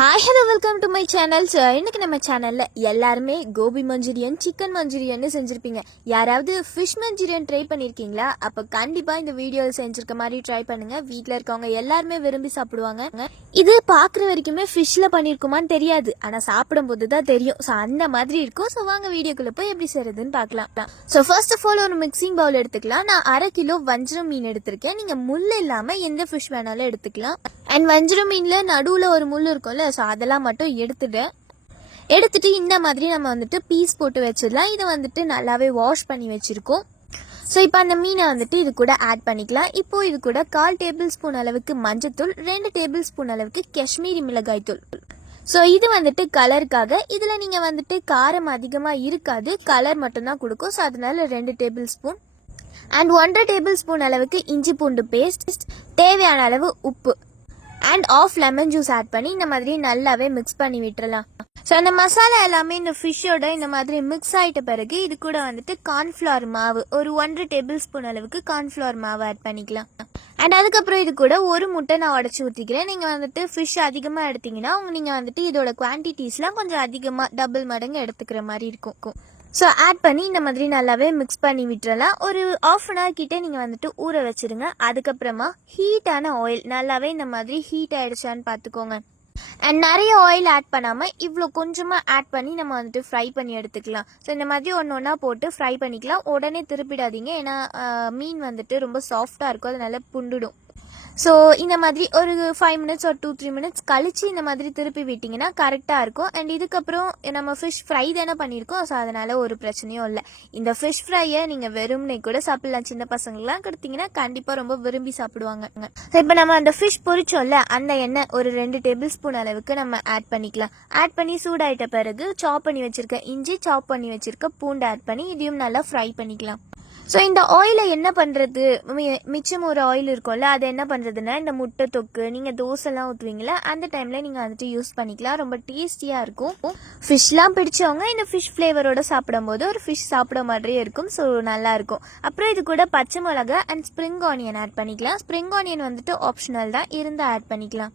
Hi hello welcome to my channel. So இன்னைக்கு நம்ம சேனலில் எல்லாருமே கோபி மஞ்சூரியன், சிக்கன் மஞ்சூரியன் செஞ்சுருப்பீங்க. யாராவது ஃபிஷ் மஞ்சூரியன் ட்ரை பண்ணியிருக்கீங்களா? அப்போ கண்டிப்பாக இந்த வீடியோவில் செஞ்சுருக்க மாதிரி ட்ரை பண்ணுங்கள். வீட்டில் இருக்கவங்க எல்லாருமே விரும்பி சாப்பிடுவாங்க. இது பார்க்குற வரைக்குமே ஃபிஷ்ஷில் பண்ணியிருக்குமான்னு தெரியாது, ஆனால் சாப்பிடும்போது தான் தெரியும். ஸோ அந்த மாதிரி இருக்கும். ஸோ வாங்க வீடியோக்குள்ளே போய் எப்படி செய்யறதுன்னு பார்க்கலாம். ஸோ ஃபர்ஸ்ட் ஆஃப் ஆல் ஒரு மிக்சிங் பவுல் எடுத்துக்கலாம். நான் 1/2 கிலோ வஞ்சரம் மீன் எடுத்திருக்கேன். நீங்கள் முள் இல்லாமல் எந்த ஃபிஷ் வேணாலும் எடுத்துக்கலாம். அண்ட் வஞ்சரம் மீனில் நடுவில் ஒரு முள் இருக்கும்ல, ஸோ அதெல்லாம் மட்டும் எடுத்துட்டு இந்த மாதிரி நம்ம வந்துட்டு பீஸ் போட்டு வச்சிடலாம். இதை வந்துட்டு நல்லாவே வாஷ் பண்ணி வச்சுருக்கோம். ஸோ இப்போ அந்த மீனை வந்துட்டு இது கூட ஆட் பண்ணிக்கலாம். இப்போ இது கூட 1/4 டேபிள் ஸ்பூன் அளவுக்கு மஞ்சத்தூள், 2 டேபிள் ஸ்பூன் அளவுக்கு காஷ்மீரி மிளகாய் தூள். ஸோ இது வந்துட்டு கலருக்காக. இதில் நீங்கள் வந்துட்டு காரம் அதிகமாக இருக்காது, கலர் மட்டும்தான் கொடுக்கும். ஸோ அதனால 2 tablespoon and 1/2 tablespoon அளவுக்கு இஞ்சி பூண்டு பேஸ்ட், தேவையான அளவு உப்பு and half lemon juice add பண்ணி இந்த மாதிரி நல்லாவே மிக்ஸ் பண்ணி விட்டுறலாம். ஸோ அந்த மசாலா எல்லாமே இந்த ஃபிஷ்ஷோட இந்த மாதிரி மிக்ஸ் ஆகிட்ட பிறகு இது கூட வந்துட்டு கார்ன்ஃப்ளவர் மாவு, ஒரு 1/2 டேபிள் ஸ்பூன் அளவுக்கு கார்ன்ஃப்ளவர் மாவு ஆட் பண்ணிக்கலாம். அண்ட் அதுக்கப்புறம் இது கூட ஒரு முட்டை நான் உடச்சி ஊற்றிக்கிறேன். நீங்கள் வந்துட்டு ஃபிஷ் அதிகமாக எடுத்தீங்கன்னா நீங்கள் வந்துட்டு இதோட குவான்டிட்டிஸ்லாம் கொஞ்சம் அதிகமாக டபுள் மடங்கு எடுத்துக்கிற மாதிரி இருக்கும். ஸோ ஆட் பண்ணி இந்த மாதிரி நல்லாவே மிக்ஸ் பண்ணி விட்டுறலாம். ஒரு 1/2 hour கிட்டே நீங்கள் வந்துட்டு ஊற வச்சுருங்க. அதுக்கப்புறமா ஹீட்டான ஆயில் நல்லாவே இந்த மாதிரி ஹீட் ஆகிடுச்சான்னு பார்த்துக்கோங்க. அண்ட் நிறைய ஆயில் ஆட் பண்ணாமல் இவ்வளோ கொஞ்சமாக ஆட் பண்ணி நம்ம வந்துட்டு ஃப்ரை பண்ணி எடுத்துக்கலாம். ஸோ இந்த மாதிரி ஒன்று போட்டு ஃப்ரை பண்ணிக்கலாம். உடனே திருப்பிடாதீங்க, ஏன்னா மீன் வந்துட்டு ரொம்ப சாஃப்டாக இருக்கும், அதனால புண்டுடும். ஸோ இந்த மாதிரி ஒரு 5 minutes ஒரு 2-3 minutes கழிச்சு இந்த மாதிரி திருப்பி விட்டிங்கன்னா கரெக்டாக இருக்கும். அண்ட் இதுக்கப்புறம் நம்ம ஃபிஷ் ஃப்ரை தானே பண்ணியிருக்கோம், ஸோ அதனால் ஒரு பிரச்சனையும் இல்லை. இந்த ஃபிஷ் ஃப்ரையை நீங்கள் வெறும்னே கூட சாப்பிட்லாம். சின்ன பசங்களாம் கொடுத்தீங்கன்னா கண்டிப்பாக ரொம்ப விரும்பி சாப்பிடுவாங்க. ஸோ இப்போ நம்ம அந்த ஃபிஷ் பொரிச்சோம்ல, அந்த எண்ணெய் ஒரு 2 டேபிள் ஸ்பூன் அளவுக்கு நம்ம ஆட் பண்ணிக்கலாம். ஆட் பண்ணி சூடாயிட்ட பிறகு சாப் பண்ணி வச்சுருக்க இஞ்சி, சாப் பண்ணி வச்சுருக்க பூண்டு ஆட் பண்ணி இதையும் நல்லா ஃப்ரை பண்ணிக்கலாம். ஸோ இந்த ஆயிலை என்ன பண்ணுறது, மிச்சம் ஒரு ஆயில் இருக்கும்ல, அது என்ன பண்ணுறதுன்னா இந்த முட்டை தொக்கு, நீங்கள் தோசைலாம் ஊற்றுவீங்களா, அந்த டைமில் நீங்கள் வந்துட்டு யூஸ் பண்ணிக்கலாம். ரொம்ப டேஸ்டியாக இருக்கும். ஃபிஷ்லாம் பிடிச்சவங்க இந்த ஃபிஷ் ஃப்ளேவரோட சாப்பிடும்போது ஒரு ஃபிஷ் சாப்பிட மாதிரியே இருக்கும். ஸோ நல்லாயிருக்கும். அப்புறம் இது கூட பச்சை மிளகா அண்ட் ஸ்ப்ரிங் ஆனியன் ஆட் பண்ணிக்கலாம். ஸ்ப்ரிங் ஆனியன் வந்துட்டு ஆப்ஷனல் தான், இருந்தால் ஆட் பண்ணிக்கலாம்.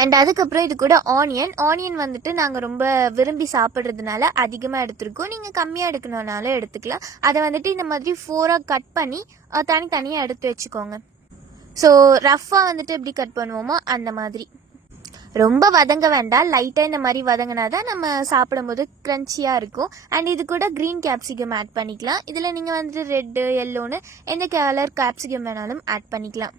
அண்ட் அதுக்கப்புறம் இது கூட ஆனியன் வந்துட்டு நாங்கள் ரொம்ப விரும்பி சாப்பிட்றதுனால அதிகமாக எடுத்துருக்கோம். நீங்கள் கம்மியாக எடுக்கணுன்னாலும் எடுத்துக்கலாம். அதை வந்துட்டு இந்த மாதிரி 4 கட் பண்ணி தனித்தனியாக எடுத்து வச்சுக்கோங்க. ஸோ ரஃப்பாக வந்துட்டு எப்படி கட் பண்ணுவோமோ அந்த மாதிரி. ரொம்ப வதங்க வேண்டாம், லைட்டாக இந்த மாதிரி வதங்கினா தான் நம்ம சாப்பிடும்போது க்ரன்ச்சியாக இருக்கும். அண்ட் இது கூட க்ரீன் கேப்சிகம் ஆட் பண்ணிக்கலாம். இதில் நீங்கள் வந்துட்டு ரெட்டு, எல்லோன்னு எந்த கலர் கேப்சிகம் வேணாலும் ஆட் பண்ணிக்கலாம்.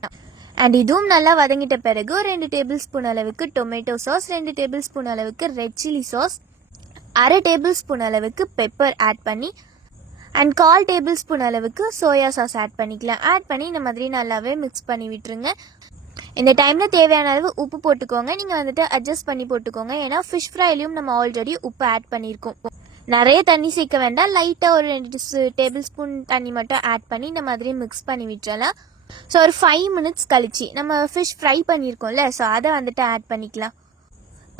அண்ட் இதுவும் நல்லா வதங்கிட்ட பிறகு ஒரு 2 டேபிள் ஸ்பூன் அளவுக்கு டொமேட்டோ சாஸ், 2 டேபிள் ஸ்பூன் அளவுக்கு red chilli sauce, 1/2 tablespoon அளவுக்கு பெப்பர் ஆட் பண்ணி அண்ட் 1/4 டேபிள் ஸ்பூன் அளவுக்கு சோயா சாஸ் ஆட் பண்ணிக்கலாம். ஆட் பண்ணி இந்த மாதிரி நல்லாவே மிக்ஸ் பண்ணி விட்டுருங்க. இந்த டைமில் தேவையான அளவு உப்பு போட்டுக்கோங்க. நீங்கள் வந்துட்டு அட்ஜஸ்ட் பண்ணி போட்டுக்கோங்க, ஏன்னா ஃபிஷ் ஃப்ரைலையும் நம்ம ஆல்ரெடி உப்பு ஆட் பண்ணியிருக்கோம். நிறைய தண்ணி சேர்க்க வேண்டாம், லைட்டாக ஒரு 2 டேபிள் ஸ்பூன் தண்ணி மட்டும் ஆட் பண்ணி இந்த மாதிரி மிக்ஸ் பண்ணி விட்டுறலாம். ஸோ ஒரு 5 minutes கழிச்சு நம்ம ஃபிஷ் ஃப்ரை பண்ணியிருக்கோம்ல, ஸோ அதை வந்துட்டு ஆட் பண்ணிக்கலாம்.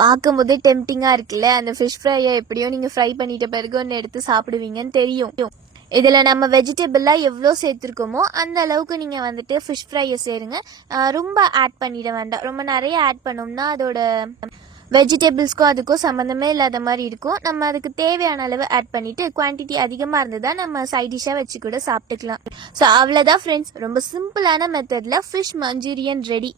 பார்க்கும்போதே டெம்டிங்காக இருக்குல்ல. அந்த ஃபிஷ் ஃப்ரையை எப்படியோ நீங்கள் ஃப்ரை பண்ணிட்ட பிறகு ஒன்று எடுத்து சாப்பிடுவீங்கன்னு தெரியும். இதில் நம்ம வெஜிடபிளாக எவ்வளோ சேர்த்துருக்கோமோ அந்த அளவுக்கு நீங்கள் வந்துட்டு ஃபிஷ் ஃப்ரையை சேருங்க. ரொம்ப ஆட் பண்ணிட வேண்டாம். ரொம்ப நிறைய ஆட் பண்ணோம்னா அதோட வெஜிடபிள்ஸ்க்கும் அதுக்கும் சம்மந்தமே இல்லாத மாதிரி இருக்கும். நம்ம அதுக்கு தேவையான அளவு ஆட் பண்ணிவிட்டு குவான்டிட்டி அதிகமாக இருந்ததுதான் நம்ம சைட் டிஷ்ஷாக வச்சு கூட சாப்பிட்டுக்கலாம். ஸோ அவ்வளோதான் ஃப்ரெண்ட்ஸ், ரொம்ப சிம்பிளான மெத்தடில் ஃபிஷ் மஞ்சூரியன் ரெடி.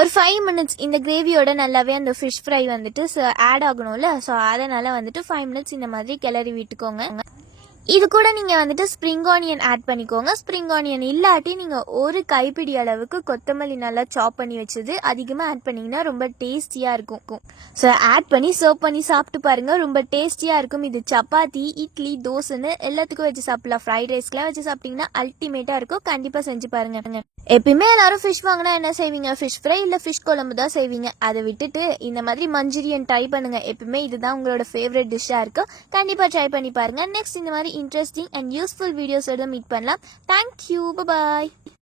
ஒரு 5 minutes இந்த கிரேவியோட நல்லாவே அந்த ஃபிஷ் ஃப்ரை வந்துட்டு ஆட் ஆகணும்ல, ஸோ அதனால் வந்துட்டு 5 minutes இந்த மாதிரி கிளறி விட்டுக்கோங்க. இது கூட நீங்கள் வந்துட்டு ஸ்ப்ரிங் ஆனியன் ஆட் பண்ணிக்கோங்க. ஸ்ப்ரிங் ஆனியன் இல்லாட்டி நீங்கள் ஒரு கைப்பிடி அளவுக்கு கொத்தமல்லி நல்லா சாப் பண்ணி வச்சது அதிகமாக ஆட் பண்ணிங்கன்னா ரொம்ப டேஸ்டியாக இருக்கும். ஸோ ஆட் பண்ணி சர்வ் பண்ணி சாப்பிட்டு பாருங்கள், ரொம்ப டேஸ்டியாக இருக்கும். இது சப்பாத்தி, இட்லி, தோசைன்னு எல்லாத்துக்கும் வச்சு சாப்பிடலாம். ஃப்ரைட் ரைஸ்க்கெலாம் வச்சு சாப்பிட்டிங்கன்னா அல்டிமேட்டாக இருக்கும். கண்டிப்பாக செஞ்சு பாருங்கள். எப்பயுமே எல்லாரும் ஃபிஷ் வாங்கினா என்ன செய்வீங்க, ஃபிஷ் ஃப்ரை இல்லை ஃபிஷ் குழம்பு தான் செய்வீங்க. அதை விட்டுட்டு இந்த மாதிரி மஞ்சூரியன் ட்ரை பண்ணுங்கள். எப்பயுமே இதுதான் உங்களோட ஃபேவரட் டிஷ்ஷாக இருக்கும். கண்டிப்பாக ட்ரை பண்ணி பாருங்கள். நெக்ஸ்ட் இந்த மாதிரி இன்ட்ரெஸ்டிங் அண்ட் யூஸ்ஃபுல் வீடியோஸோட மீட் பண்ணலாம். தேங்க்யூ, பாய்.